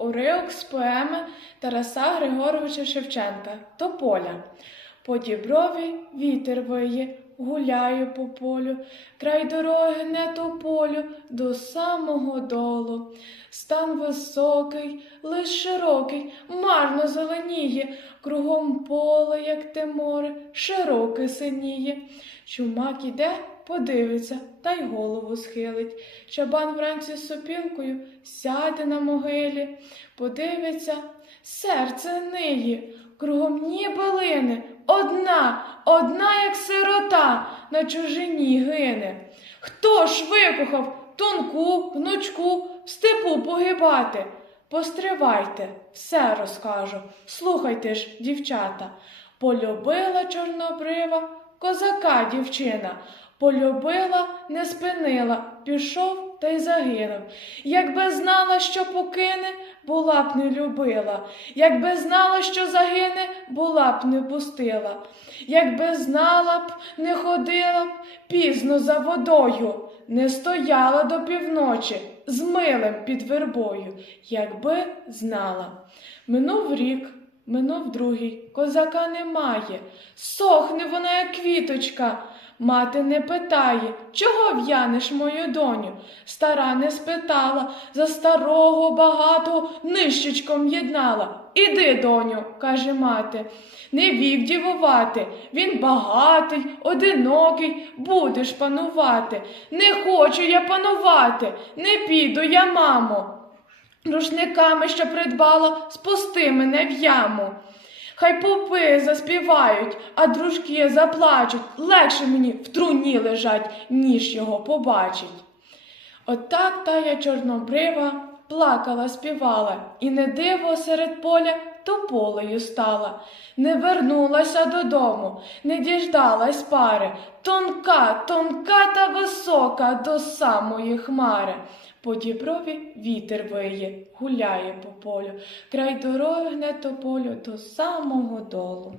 Уривок з поеми Тараса Григоровича Шевченка Тополя. По діброві вітер виє, гуляю по полю, край дороги не тополю до самого долу. Стан високий, лиш широкий, марно зеленіє, кругом поле, як те море, широке синіє. Чумак іде, подивиться та й голову схилить. Чабан вранці з сопілкою сяде на могилі, подивиться, серце ниє, кругом ні билини, одна, одна, як сирота, на чужині гине. Хто ж викохав тонку гнучку, в степу погибати? Постривайте, все розкажу. Слухайте ж, дівчата. Полюбила чорнобрива козака дівчина. Полюбила, не спинила, пішов та й загинув. Якби знала, що покине, була б не любила. Якби знала, що загине, була б не пустила. Якби знала б, не ходила б пізно за водою, не стояла до півночі з милим під вербою, якби знала. Минув рік, минув другий, козака немає, сохне вона, як квіточка. Мати не питає, чого в'янеш мою доню? Стара не спитала, за старого багатого нищечком єднала. Іди, доню, каже мати, не вік дівувати. Він багатий, одинокий, будеш панувати. Не хочу я панувати, не піду я, мамо. Рушниками, що придбала, спусти мене в яму. Хай попи заспівають, а дружки заплачуть. Легше мені в труні лежать, ніж його побачить. Отак тая чорнобрива плакала, співала, і не диво серед поля тополею стала. Не вернулася додому, не діждалась пари, тонка, тонка та висока до самої хмари. По діброві вітер виє, гуляє по полю, край дороги гне тополю до самого долу.